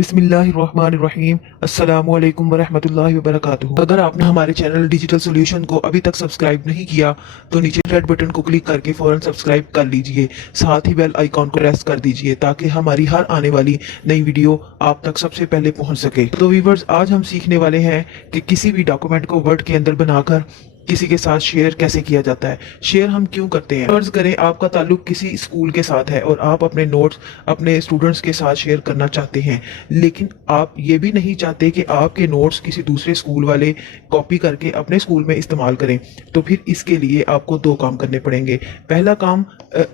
बिस्मिल्लाहिर्रहमानिर्रहीम। अस्सलामु अलैकुम वरहमतुल्लाहि वबरकातुहू। अगर आपने हमारे चैनल डिजिटल सॉल्यूशन को अभी तक सब्सक्राइब नहीं किया तो नीचे रेड बटन को क्लिक करके फौरन सब्सक्राइब कर लीजिए। साथ ही बेल आइकॉन को प्रेस कर दीजिए ताकि हमारी हर आने वाली नई वीडियो आप तक सबसे पहले पहुंच सके। तो व्यूअर्स, आज हम सीखने वाले हैं कि किसी भी डॉक्यूमेंट को वर्ड के अंदर बनाकर किसी के साथ शेयर कैसे किया जाता है। शेयर हम क्यों करते हैं? फर्ज करें आपका ताल्लुक किसी स्कूल के साथ है और आप अपने नोट्स अपने स्टूडेंट्स के साथ शेयर करना चाहते हैं, लेकिन आप ये भी नहीं चाहते कि आपके नोट्स किसी दूसरे स्कूल वाले कॉपी करके अपने स्कूल में इस्तेमाल करें। तो फिर इसके लिए आपको दो काम करने पड़ेंगे। पहला काम,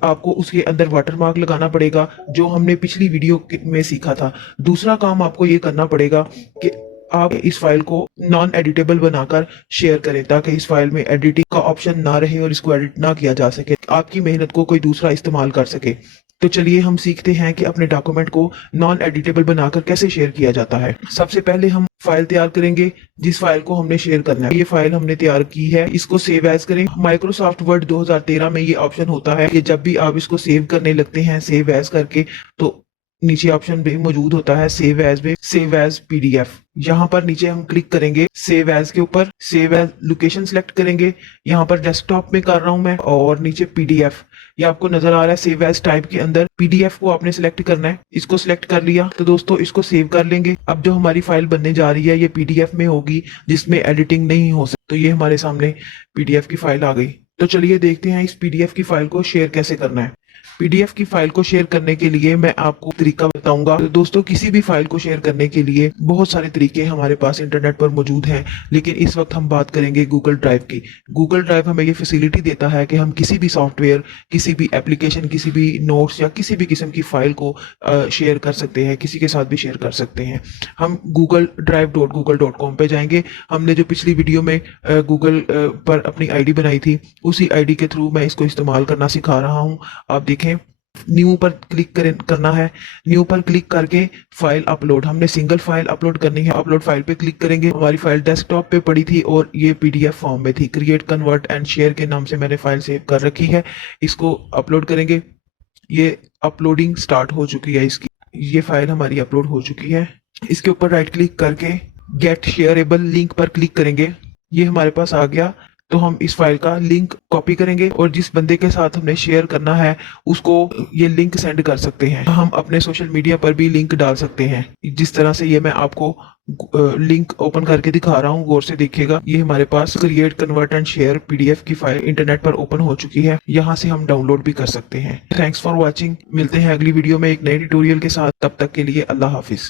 आपको उसके अंदर वाटरमार्क लगाना पड़ेगा जो हमने पिछली वीडियो में सीखा था। दूसरा काम आपको ये करना पड़ेगा कि आप इस फाइल को नॉन एडिटेबल बनाकर शेयर करें ताकि इस फाइल में एडिटिंग का ऑप्शन ना रहे और इसको एडिट ना किया जा सके, आपकी मेहनत को कोई दूसरा इस्तेमाल कर सके। तो चलिए हम सीखते हैं कि अपने डॉक्यूमेंट को नॉन एडिटेबल बनाकर कैसे शेयर किया जाता है। सबसे पहले हम फाइल तैयार करेंगे जिस फाइल को हमने शेयर करना है। ये फाइल हमने तैयार की है, इसको सेव एज करें। माइक्रोसॉफ्ट वर्ड 2013 में ये ऑप्शन होता है कि जब भी आप इसको सेव करने लगते हैं सेव एज करके, तो नीचे ऑप्शन भी मौजूद होता है सेव एज पीडीएफ। यहाँ पर नीचे हम क्लिक करेंगे सेव एज के ऊपर, सेव एज लोकेशन सेलेक्ट करेंगे। यहाँ पर डेस्कटॉप में कर रहा हूं मैं, और नीचे पीडीएफ ये आपको नजर आ रहा है। सेव एज टाइप के अंदर पीडीएफ को आपने सिलेक्ट करना है। इसको सिलेक्ट कर लिया तो दोस्तों इसको सेव कर लेंगे। अब जो हमारी फाइल बनने जा रही है ये पीडीएफ में होगी जिसमें एडिटिंग नहीं हो सकती। तो ये हमारे सामने पीडीएफ की फाइल आ गई। तो चलिए देखते हैं इस पीडीएफ की फाइल को शेयर कैसे करना है। पीडीएफ की फाइल को शेयर करने के लिए मैं आपको तरीका बताऊंगा। तो दोस्तों, किसी भी फाइल को शेयर करने के लिए बहुत सारे तरीके हमारे पास इंटरनेट पर मौजूद हैं, लेकिन इस वक्त हम बात करेंगे गूगल ड्राइव की। गूगल ड्राइव हमें ये फैसिलिटी देता है कि हम किसी भी सॉफ्टवेयर, किसी भी एप्लीकेशन, किसी भी नोट्स या किसी भी किस्म की फाइल को शेयर कर सकते हैं, किसी के साथ भी शेयर कर सकते हैं। हम google.com पे जाएंगे। हमने जो पिछली वीडियो में गूगल पर अपनी आईडी बनाई थी उसी आईडी के थ्रू मैं इसको इस्तेमाल करना सिखा रहा हूँ। आप देखें, न्यू पर क्लिक करना है। न्यू पर क्लिक करके फाइल अपलोड, हमने सिंगल फाइल अपलोड करनी है। अपलोड फाइल पे क्लिक करेंगे। हमारी फाइल डेस्कटॉप पे पड़ी थी और ये पीडीएफ फॉर्म में थी। क्रिएट, कन्वर्ट एंड शेयर के नाम से मैंने फाइल सेव कर रखी है। इसको अपलोड करेंगे। ये अपलोडिंग स्टार्ट हो चुकी है। इसकी ये फाइल हमारी अपलोड हो चुकी है। इसके ऊपर राइट क्लिक करके गेट शेयरेबल लिंक पर क्लिक करेंगे। ये हमारे पास आ गया। तो हम इस फाइल का लिंक कॉपी करेंगे और जिस बंदे के साथ हमने शेयर करना है उसको ये लिंक सेंड कर सकते हैं। हम अपने सोशल मीडिया पर भी लिंक डाल सकते हैं। जिस तरह से ये मैं आपको लिंक ओपन करके दिखा रहा हूँ, गौर से देखिएगा। ये हमारे पास create, convert and share PDF की फाइल इंटरनेट पर ओपन हो चुकी है। यहाँ से हम डाउनलोड भी कर सकते हैं। Thanks for watching. मिलते हैं अगली वीडियो में एक नए ट्यूटोरियल के साथ। तब तक के लिए अल्लाह हाफिज।